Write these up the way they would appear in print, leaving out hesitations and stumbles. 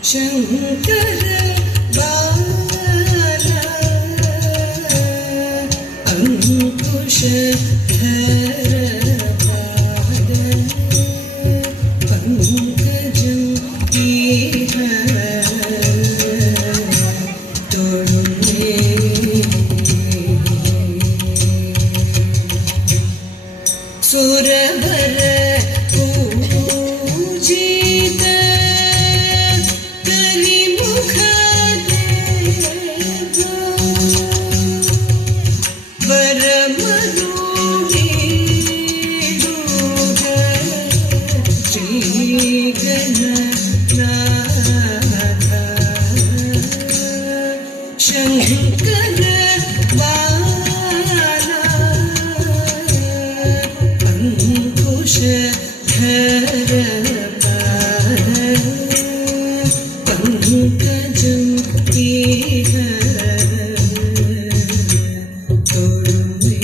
शंकर बाला अंकुश पंकजं इह तोड़े सुरवर पूजित कलिमुख देव वरमरूढ श्रीगणनाथ शंकर बाला अंकुश पंकजं इह तोड़े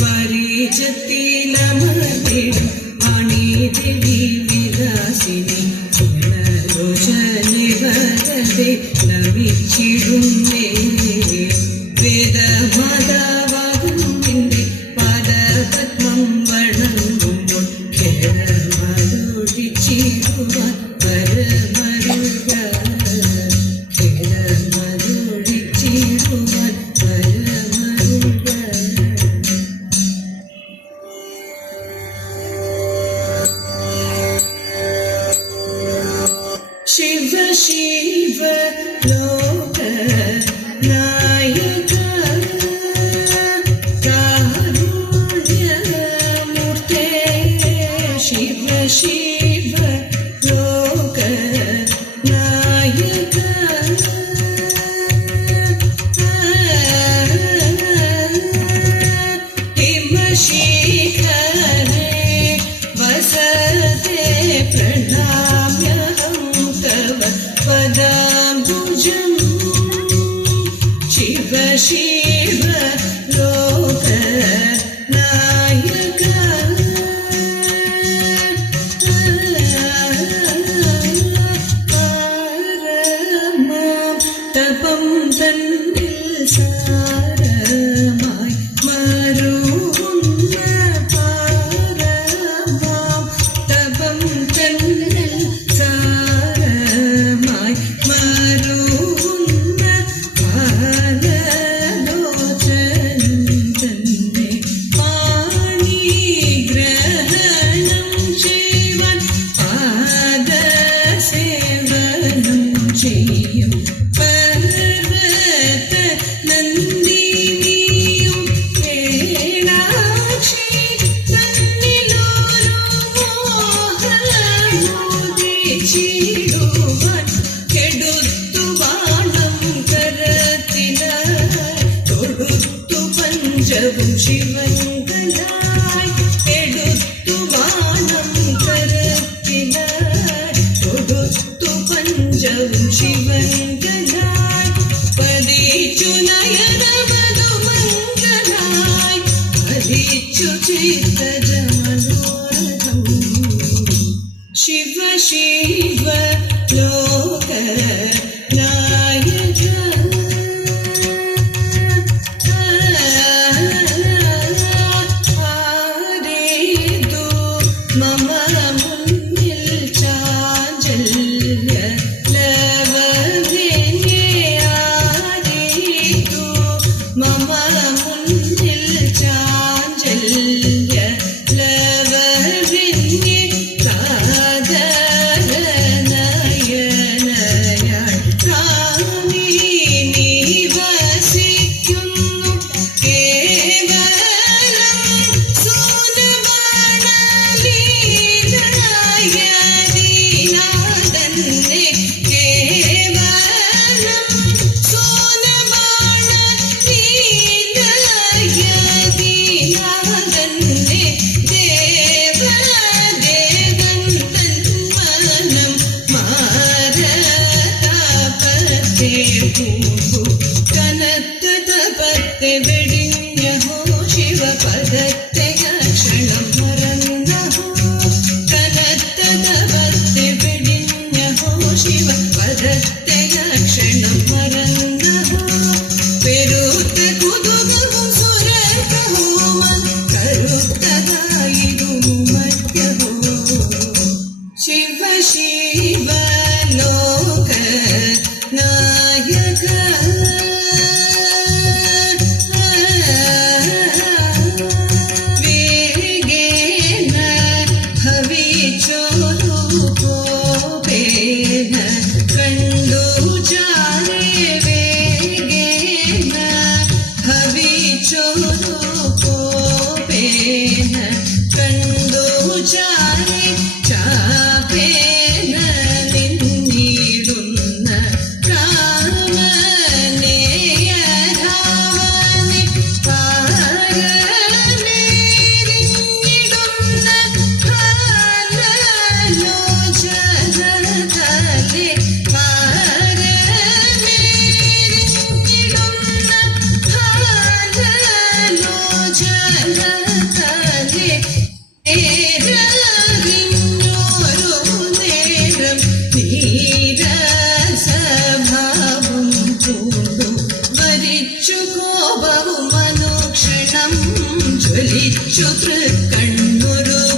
वारिजति नमदिडं वाणी देवी विलासिनी लोचने वरदे नमिचिडुन्ने വേദമാതാവാകുന്നിന്റെ പാദപത്മം വണങ്ങുമ്പോൾ ഖേദമതൊഴിച്ചിടുവാൻ പരമരുക ഖേദമതൊഴിച്ചിടുവാൻ പരമരുക शिव शिव लोक नायक कारुण्यमूर्ते शिव शिव लोक नायक हिमशिखरे वसते प्रणम्यहं तव पदाम्बुजं शिव शिव लोक नायक പാരമാം തപം തന്നിൽ സാരമായി മരുവുന്ന പാരമാം തപം തന്നിൽ സാരമായി മരുവുന്ന പാദലോചനം തന്നെ പാണിഗ്രഹണം ചെയ്യുവാൻ പാദസേവനം ചെയ്യും പർവ്വത നന്ദിനിയും ഏണാക്ഷി തന്നിലോരു മോഹമുദിച്ചിടുവാൻ കെടുത്തു ബാണം കരത്തിലായി തൊടുത്തു പഞ്ചവും ശിവങ്കലായി എടുത്തു ബാണം കരത്തിലായി തൊടുത്തു പഞ്ചവും ശിവങ്കലായി പതിച്ചു നയനമധുമംഗലായി പതിച്ചു ചിത്തജമനോരഥം शिव शिव लोक नायक आरेतु मम मुन्निल चाञ्चल्य लवविने आरेतु मम मुन्निल चाञ्चल्य लवविने सादरनयन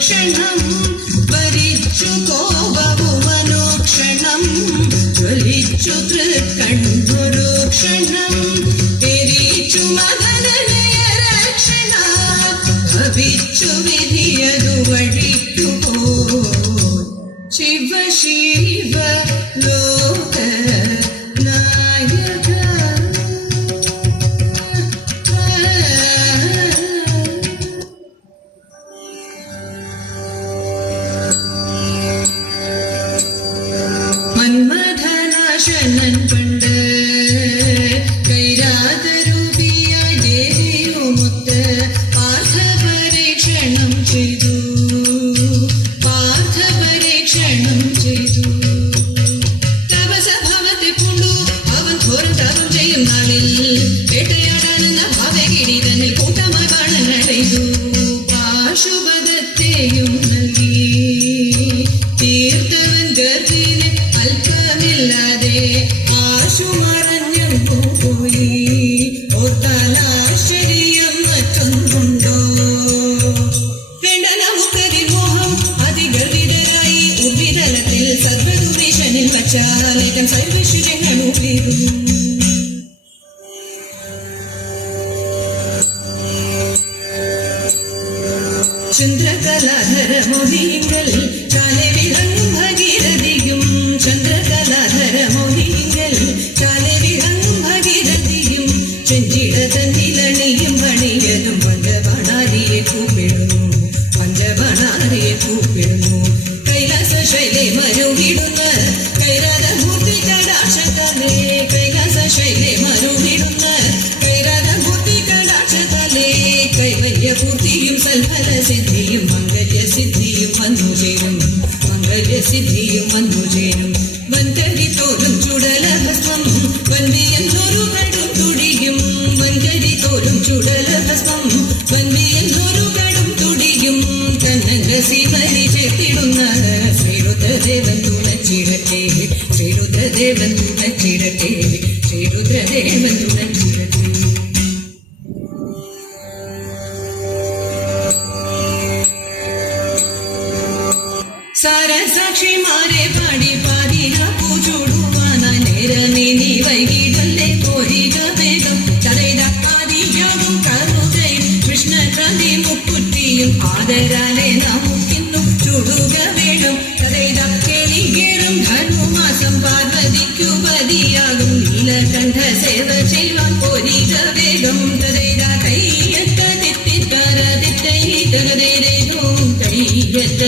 ക്ഷണം ഭരിച്ചു കോപവുമനുക്ഷണം ജ്വലിച്ചു തൃക്കണ്ണൊരു ക്ഷണം എരിച്ചു മദനനയരക്ഷണ ഭവിച്ചു വിധിയതു വഴിക്കുപോ ശിവ ശിവ ലോക നായക മന്മഥനാശനൻ പണ്ട് കൈരാതരൂപിയായി ദേവിയുമൊത്ത് പാർത്ഥപരീക്ഷണം ചെയ്തു തപസഭാവത്തെ പൂണ്ടു അവൻ ഘോരം തപം ചെയ്യും നാളിൽ വേട്ടയാടാനെന്ന ഭാവകിരീടനിൽ കൂട്ടമായി ബാണനടൈതു പാശുപതത്തെയും നൽകി തീർത്തവൻ ഗർഭിന് അല്പമില്ലാതെ ആശു മറഞ്ഞു പോയി ഓർത്താലാശ്ചര്യം മറ്റൊന്നുണ്ടോ വേണ്ട നമുക്കതിൽ മോഹം അതിഗർഭിതരായി ഉർവിതലത്തിൽ സദ്വദുരീശനിൽ വച്ചാലേറ്റം സർവശ്വര്യങ്ങളുപേരും ചന്ദ്രകലാധര മോഹിങ്കൽ ചാലെ വിളങ്ങും ഭഗീരഥിയും ചന്ദ്രകലാധര മോഹിങ്കൽ ചാലെ വിളങ്ങും ഭഗീരഥിയും ചെഞ്ചിട തന്നിലണിയും പണിയതും പഞ്ചബാണാരിയെ കൂപ്പിടുന്നു പഞ്ചബാണാരിയെ കൂപ്പിടുന്നു കൈലാസ ശൈലി മരുവിടുന്ന കൈരാതമൂർത്തി കടാക്ഷതലേ കൈലാസ ശൈലി മരുവിടുന്ന കൈരാതമൂർത്തി കടാക്ഷതലേ കൈവല്യപൂർത്തിയും സൽഫല സിദ്ധിയും മംഗല്യസിദ്ധിയും വന്നുചേരും മംഗല്യസിദ്ധിയും വന്നുചേരും വൻകരി തോലും ചുടലഭസ്മം വൻവിയെന്നൊരു കടും തുടിയും വൻകരി തോലും ചുടലഭസ്മം വൻവിയെന്നൊരു കടും തുടിയും കന്നംഗസിമലി ചേർത്തിടുന്ന ശ്രീരുദ്രദേവൻ തുണച്ചിടട്ടെ ശ്രീരുദ്രദേവൻ തുണച്ചിടട്ടെ ശ്രീരുദ്രദേവൻ തുണച്ചിടട്ടെ സാരസാക്ഷിമാരെ പാടി പാതിര പൂച്ചോടുവാന നേരമേ നീ വൈകിടല്ലേ കോരിക വേഗം തലയിട പാതിയോഗം കറുതയും കൃഷ്ണക്രാന്തി മുക്കുറ്റിയും ആദരാലെ നമുക്കിന്നും ചുടുക വേണം തലയിട കേളികേറും ധനുമാസം പാർവതിക്കു പതിയാകും നീലകണ്ഠ സേവ ചെയ്യുവാൻ കോരിക വേഗം തലയിട കൈയത്ത തെറ്റിത്തര തെറ്റൈ തകതേരേതും കൈയത്ത